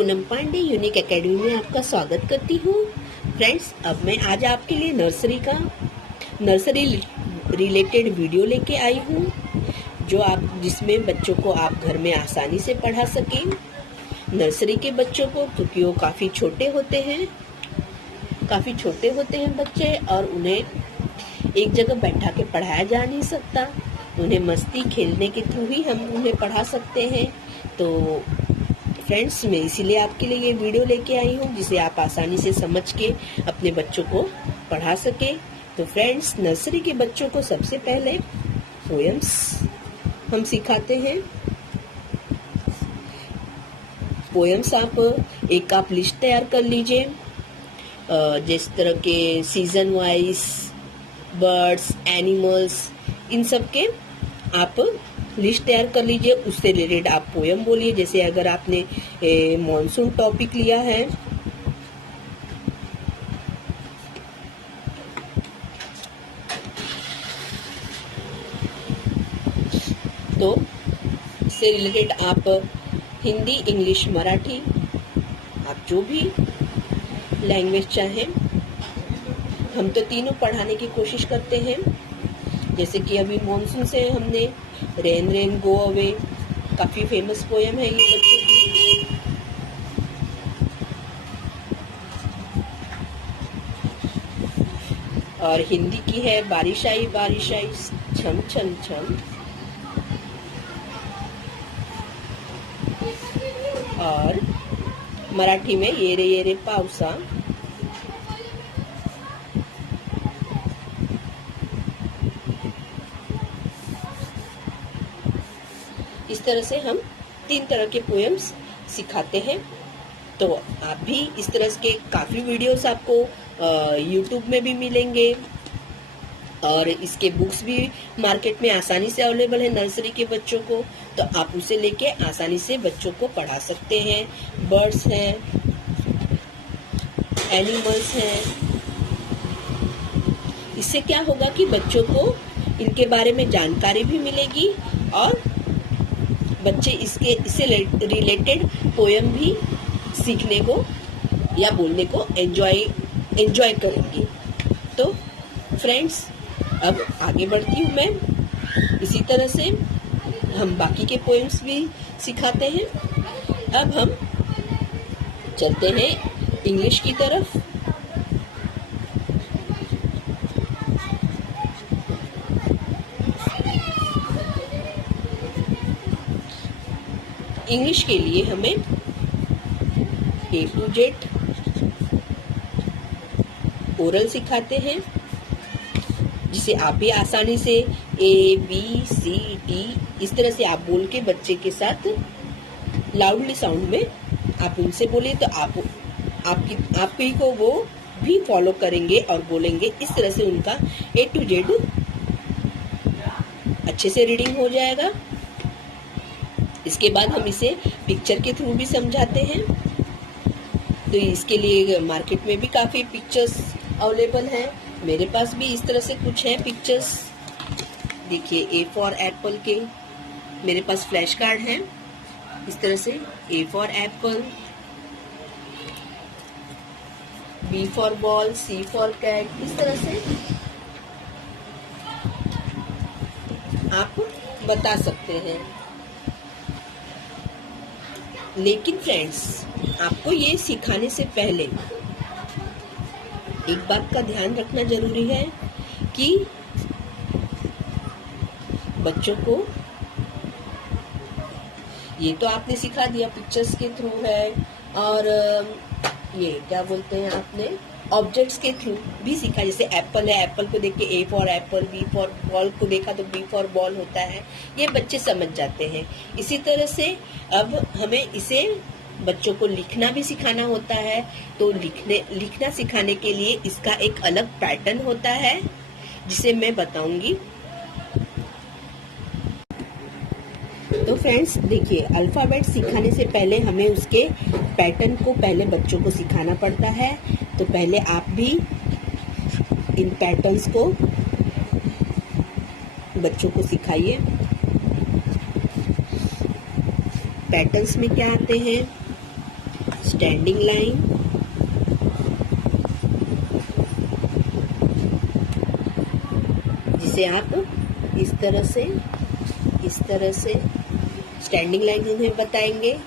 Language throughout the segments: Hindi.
पूनम पांडे यूनिक एकेडमी में आपका स्वागत करती हूँ। फ्रेंड्स, अब मैं आज आपके लिए नर्सरी रिलेटेड वीडियो लेके आई हूँ जिसमें बच्चों को आप घर में आसानी से पढ़ा सकें। नर्सरी के बच्चों को, क्योंकि वो काफ़ी छोटे होते हैं बच्चे, और उन्हें एक जगह बैठा के पढ़ाया जा नहीं सकता। उन्हें मस्ती खेलने के थ्रू ही हम उन्हें पढ़ा सकते हैं। तो फ्रेंड्स, मैं इसीलिए आपके लिए ये वीडियो लेके आई हूँ जिसे आप आसानी से समझ के अपने बच्चों को पढ़ा सके। तो फ्रेंड्स, नर्सरी के बच्चों को सबसे पहले पोएम्स हम सिखाते हैं। पोएम्स आप लिस्ट तैयार कर लीजिए, जिस तरह के सीजन वाइज बर्ड्स, एनिमल्स, इन सब के आप लिस्ट तैयार कर लीजिए। उससे रिलेटेड आप पोयम बोलिए। जैसे अगर आपने मॉनसून टॉपिक लिया है तो इससे रिलेटेड आप हिंदी, इंग्लिश, मराठी, आप जो भी लैंग्वेज चाहें, हम तो तीनों पढ़ाने की कोशिश करते हैं। जैसे कि अभी मॉनसून से हमने रेन रेन गो अवे, काफी फेमस पोयम है ये बच्चों की। और हिंदी की है बारिश आई छम छम छम। और मराठी में ये रे पावसा। इस तरह से हम 3 तरह के पोएम्स सिखाते हैं। तो आप भी इस तरह के काफ़ी वीडियोस आपको YouTube में भी मिलेंगे, और इसके बुक्स भी मार्केट में आसानी से अवेलेबल है नर्सरी के बच्चों को। तो आप उसे लेके आसानी से बच्चों को पढ़ा सकते हैं। बर्ड्स हैं, एनिमल्स हैं। इससे क्या होगा कि बच्चों को इनके बारे में जानकारी भी मिलेगी, और बच्चे इससे रिलेटेड पोयम भी सीखने को या बोलने को एंजॉय करेंगे। तो फ्रेंड्स, अब आगे बढ़ती हूँ मैं। इसी तरह से हम बाकी के पोएम्स भी सिखाते हैं। अब हम चलते हैं इंग्लिश की तरफ। इंग्लिश के लिए हमें A to Z ओरल सिखाते हैं, जिसे आप भी आसानी से ABCD इस तरह से आप बोल के बच्चे के साथ लाउडली साउंड में आप उनसे बोले तो आपकी को वो भी फॉलो करेंगे और बोलेंगे। इस तरह से उनका A to Z अच्छे से रीडिंग हो जाएगा। इसके बाद हम इसे पिक्चर के थ्रू भी समझाते हैं। तो इसके लिए मार्केट में भी काफ़ी पिक्चर्स अवेलेबल हैं। मेरे पास भी इस तरह से कुछ हैं पिक्चर्स। देखिए, A फॉर एप्पल के मेरे पास फ्लैश कार्ड हैं। इस तरह से A for apple, B for ball, C for cat, इस तरह से आप बता सकते हैं। लेकिन फ्रेंड्स, आपको ये सिखाने से पहले एक बात का ध्यान रखना जरूरी है कि बच्चों को ये तो आपने सिखा दिया, पिक्चर्स के थ्रू है, और ये क्या बोलते हैं, आपने ऑब्जेक्ट्स के थ्रू भी सीखा। जैसे एप्पल है, एप्पल को देख के A for apple, B for ball को देखा तो B फॉर बॉल होता है। ये बच्चे समझ जाते हैं। इसी तरह से अब हमें इसे बच्चों को लिखना भी सिखाना होता है। तो लिखना सिखाने के लिए इसका एक अलग पैटर्न होता है, जिसे मैं बताऊंगी। तो फ्रेंड्स, देखिए, अल्फ़ाबेट सिखाने से पहले हमें उसके पैटर्न को पहले बच्चों को सिखाना पड़ता है। तो पहले आप भी इन पैटर्न्स को बच्चों को सिखाइए। पैटर्न्स में क्या आते हैं? स्टैंडिंग लाइन, जिसे आप इस तरह से स्टैंडिंग लाइन उन्हें बताएंगे।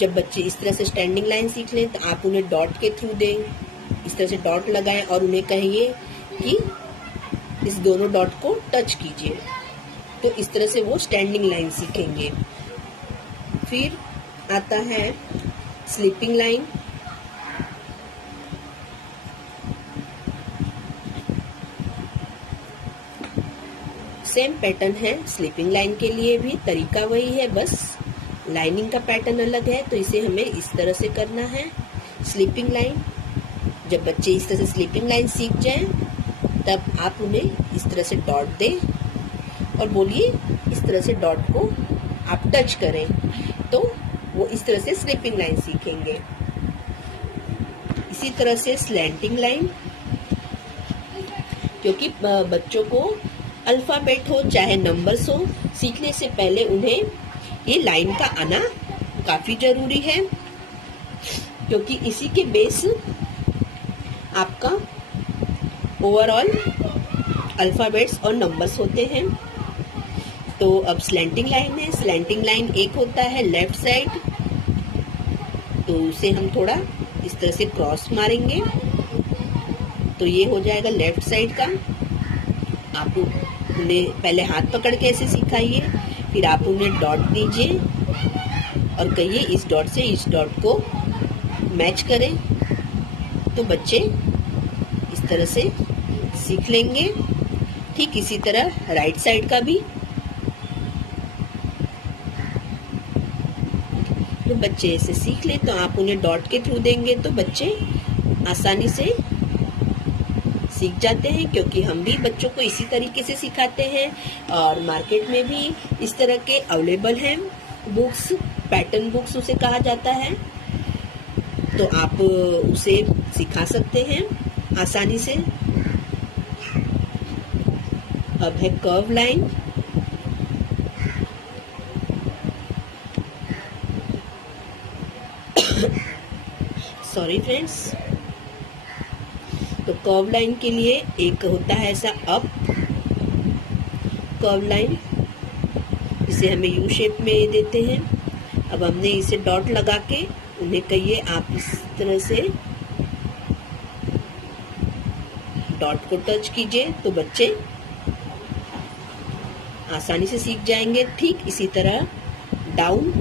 जब बच्चे इस तरह से स्टैंडिंग लाइन सीख लें तो आप उन्हें डॉट के थ्रू दें, इस तरह से डॉट लगाएं और उन्हें कहिए कि इस दोनों डॉट को टच कीजिए। तो इस तरह से वो स्टैंडिंग लाइन सीखेंगे। फिर आता है स्लीपिंग लाइन। सेम पैटर्न है स्लीपिंग लाइन के लिए भी, तरीका वही है, बस लाइनिंग का पैटर्न अलग है। तो इसे हमें इस तरह से करना है स्लीपिंग लाइन। जब बच्चे इस तरह से स्लीपिंग लाइन सीख जाएं तब आप उन्हें इस तरह से डॉट दें और बोलिए इस तरह से डॉट को आप टच करें, तो वो इस तरह से स्लीपिंग लाइन सीखेंगे। इसी तरह से स्लैंटिंग लाइन, क्योंकि बच्चों को अल्फाबेट हो चाहे नंबर्स हो, सीखने से पहले उन्हें ये लाइन का आना काफी जरूरी है, क्योंकि इसी के बेस आपका ओवरऑल अल्फाबेट्स और नंबर्स होते हैं। तो अब स्लैंटिंग लाइन है। स्लैंटिंग लाइन एक होता है लेफ्ट साइड, तो उसे हम थोड़ा इस तरह से क्रॉस मारेंगे तो ये हो जाएगा लेफ्ट साइड का। आप उन्हें पहले हाथ पकड़ के ऐसे सिखाइए, फिर आप उन्हें डॉट दीजिए और कहिए इस डॉट से इस डॉट को मैच करें, तो बच्चे इस तरह से सीख लेंगे। ठीक इसी तरह राइट साइड का भी, तो बच्चे ऐसे सीख ले तो आप उन्हें डॉट के थ्रू देंगे तो बच्चे आसानी से सीख जाते हैं, क्योंकि हम भी बच्चों को इसी तरीके से सिखाते हैं और मार्केट में भी इस तरह के अवेलेबल हैं बुक्स, पैटर्न बुक्स उसे कहा जाता है, तो आप उसे सिखा सकते हैं आसानी से। अब है कर्व लाइन। Sorry friends. तो कर्व लाइन के लिए एक होता है ऐसा अप कर्व लाइन, इसे हमें यू शेप में देते हैं। अब हमने इसे डॉट लगा के उन्हें कहिए आप इस तरह से डॉट को टच कीजिए, तो बच्चे आसानी से सीख जाएंगे। ठीक इसी तरह डाउन,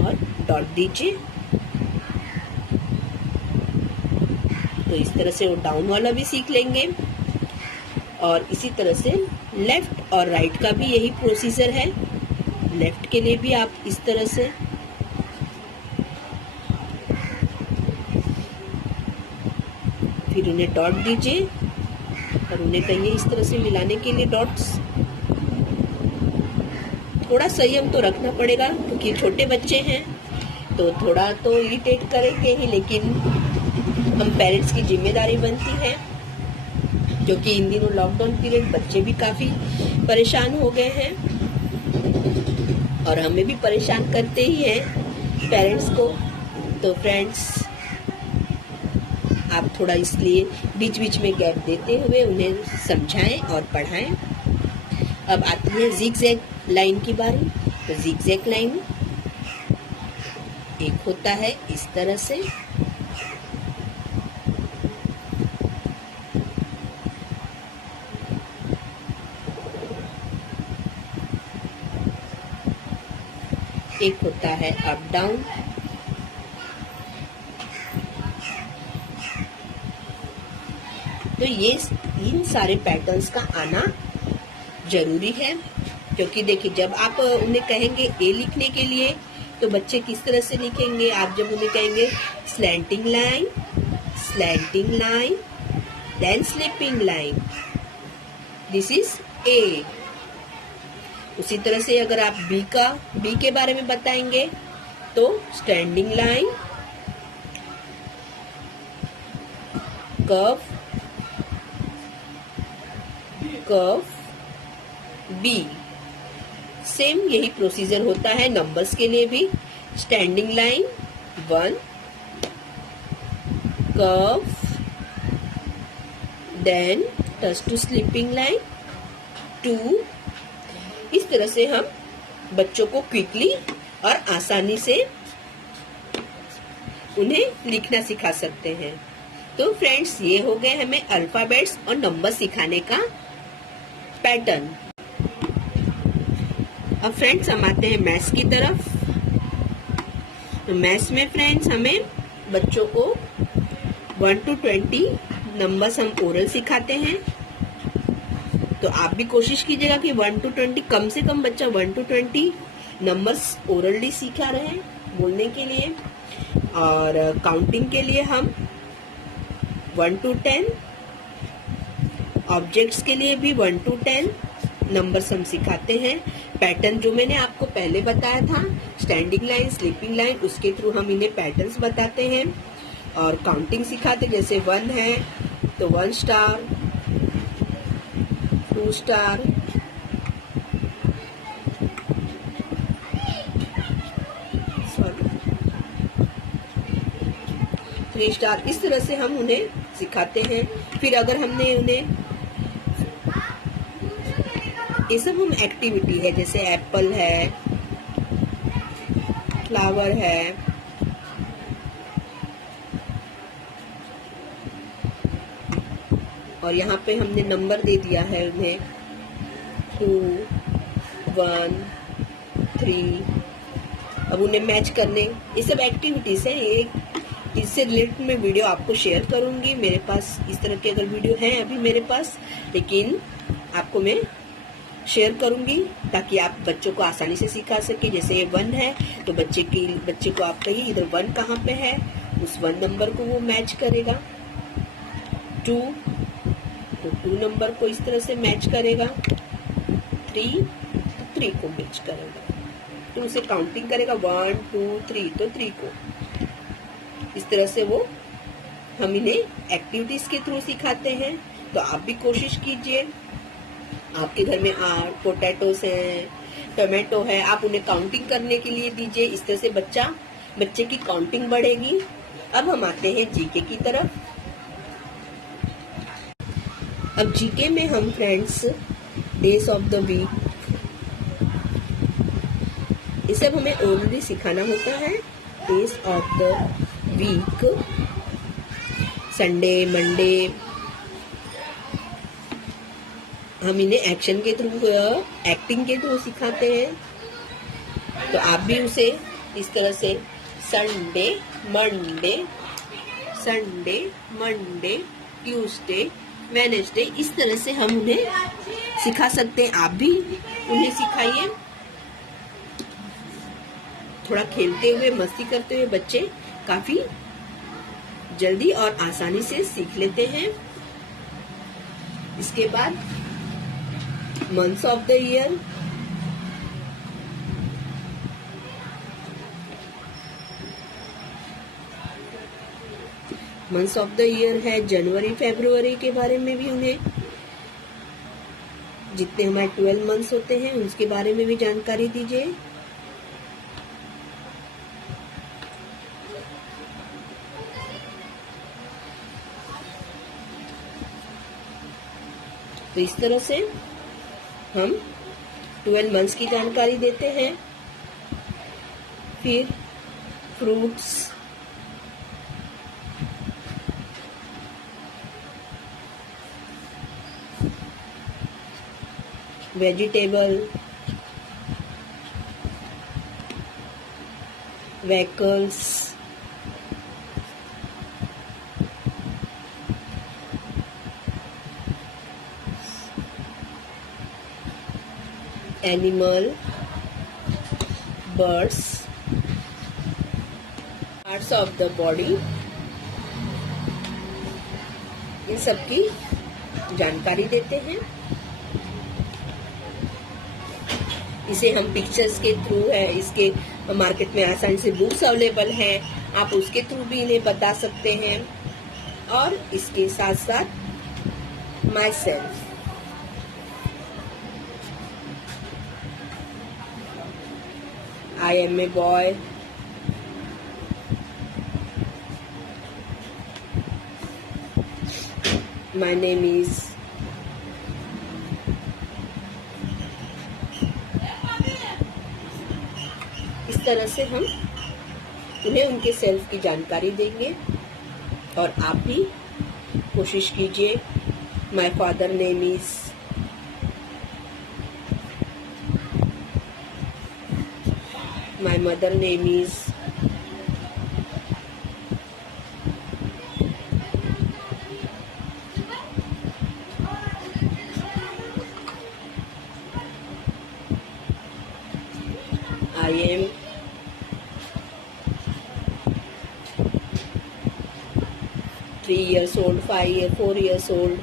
और डॉट दीजिए, तो इस तरह से वो डाउन वाला भी सीख लेंगे। और इसी तरह से लेफ्ट और राइट का भी यही प्रोसीजर है। लेफ्ट के लिए भी आप इस तरह से फिर उन्हें डॉट दीजिए और उन्हें कहिए इस तरह से मिलाने के लिए डॉट्स। थोड़ा संयम तो रखना पड़ेगा क्योंकि छोटे बच्चे हैं, तो थोड़ा तो इरिटेट करेंगे ही, लेकिन हम पेरेंट्स की जिम्मेदारी बनती है, क्योंकि इन दिनों लॉकडाउन पीरियड बच्चे भी काफी परेशान हो गए हैं और हमें भी परेशान करते ही हैं पेरेंट्स को। तो फ्रेंड्स, आप थोड़ा इसलिए बीच बीच में गैप देते हुए उन्हें समझाएं और पढ़ाएं। अब आती है जिगजैग लाइन की बारी। तो जिगजैग लाइन एक होता है इस तरह से, एक होता है अप डाउन, तो ये इन सारे पैटर्न्स का आना जरूरी है, क्योंकि देखिए जब आप उन्हें कहेंगे ए लिखने के लिए तो बच्चे किस तरह से लिखेंगे। आप जब उन्हें कहेंगे slanting line, then sleeping line, this is A. उसी तरह से अगर आप बी के बारे में बताएंगे तो standing line, curve B, same यही प्रोसीजर होता है नंबर्स के लिए भी। Standing line 1, curve, then touch to sleeping line 2। इस तरह से हम बच्चों को क्विकली और आसानी से उन्हें लिखना सिखा सकते हैं। तो फ्रेंड्स, ये हो गए हमें अल्फाबेट्स और नंबर सिखाने का पैटर्न। अब फ्रेंड्स हम आते हैं मैथ्स की तरफ। तो मैथ्स में फ्रेंड्स हमें बच्चों को 1 to 20 नंबर्स हम ओरल सिखाते हैं। तो आप भी कोशिश कीजिएगा कि 1 to 20 कम से कम बच्चा 1 to 20 नंबर्स ओरली सीखा रहे बोलने के लिए। और काउंटिंग के लिए हम 1 to 10, ऑब्जेक्ट्स के लिए भी 1 to 10 नंबर्स हम सिखाते हैं। पैटर्न जो मैंने आपको पहले बताया था, स्टैंडिंग लाइन, स्लीपिंग लाइन, उसके थ्रू हम इन्हें पैटर्न्स बताते हैं। और काउंटिंग सिखाते, जैसे 1 है तो 1 स्टार, 2 स्टार, 3 स्टार, इस तरह से हम उन्हें सिखाते हैं। फिर अगर हमने उन्हें ये सब हम एक्टिविटी है, जैसे एप्पल है, फ्लावर है, और यहाँ पे हमने नंबर दे दिया है उन्हें 2, 1, 3। अब उन्हें मैच करने, ये सब एक्टिविटीज है। इससे रिलेटेड मैं वीडियो आपको शेयर करूंगी। मेरे पास इस तरह के अगर वीडियो हैं अभी मेरे पास, लेकिन आपको मैं शेयर करूंगी ताकि आप बच्चों को आसानी से सिखा सके। जैसे ये 1 है तो बच्चे को आप कहिए इधर 1 कहाँ पे है, उस 1 नंबर को वो मैच करेगा। 2 तो 2 नंबर को इस तरह से मैच करेगा। 3 तो 3 को मैच करेगा। तो उसे काउंटिंग करेगा 1 2 3 तो 3 को। इस तरह से वो हम इन्हें एक्टिविटीज के थ्रू सिखाते हैं। तो आप भी कोशिश कीजिए। आपके घर में पोटैटोस हैं, टोमेटो है, आप उन्हें काउंटिंग करने के लिए दीजिए। इस तरह से बच्चे की काउंटिंग बढ़ेगी। अब हम आते हैं जीके की तरफ। अब जीके में हम friends days of the week, ये सब हमें ऑलरेडी सिखाना होता है। Days of the week, Sunday, Monday, हम इन्हें एक्शन के थ्रू, एक्टिंग के थ्रू सिखाते हैं। तो आप भी उसे इस तरह से संडे, मंडे, ट्यूसडे, वेडनेसडे, इस तरह से हम उन्हें सिखा सकते हैं। आप भी उन्हें सिखाइए। थोड़ा खेलते हुए, मस्ती करते हुए बच्चे काफी जल्दी और आसानी से सीख लेते हैं। इसके बाद months of the year, months of the year है जनवरी, फरवरी के बारे में भी उन्हें, जितने हमारे 12 मंथ्स होते हैं उसके बारे में भी जानकारी दीजिए। तो इस तरह से हम 12 मंथ्स की जानकारी देते हैं। फिर fruits, vegetable, vehicles, animal, birds, parts of the body, इन सब की जानकारी देते हैं। इसे हम पिक्चर्स के थ्रू है, इसके मार्केट में आसानी से बुक्स अवेलेबल हैं, आप उसके थ्रू भी इन्हें बता सकते हैं। और इसके साथ साथ my self, I am a boy. My name is. इस तरह से हम उन्हें उनके सेल्फ की जानकारी देंगे और आप भी कोशिश कीजिए। My father name is, my mother name is, I am three years old, 4 years old।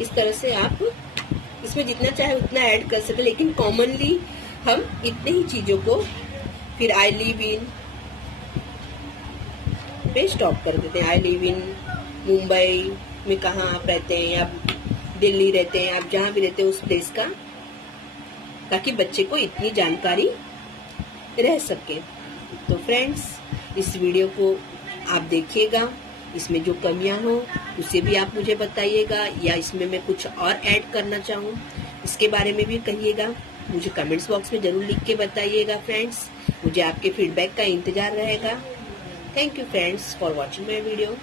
इस तरह से आप इसमें जितना चाहे उतना ऐड कर सके, लेकिन कॉमनली हम इतने ही चीजों को फिर आई लिव इन पे स्टॉप कर देते हैं। आई लिव इन मुंबई में कहाँ आप रहते हैं, आप दिल्ली रहते हैं, आप जहाँ भी रहते हैं उस प्लेस का, ताकि बच्चे को इतनी जानकारी रह सके। तो फ्रेंड्स, इस वीडियो को आप देखिएगा, इसमें जो कमियां हो उसे भी आप मुझे बताइएगा, या इसमें मैं कुछ और ऐड करना चाहूँ इसके बारे में भी कहिएगा। मुझे कमेंट्स बॉक्स में जरूर लिख के बताइएगा फ्रेंड्स। मुझे आपके फीडबैक का इंतजार रहेगा। Thank you friends for watching my video.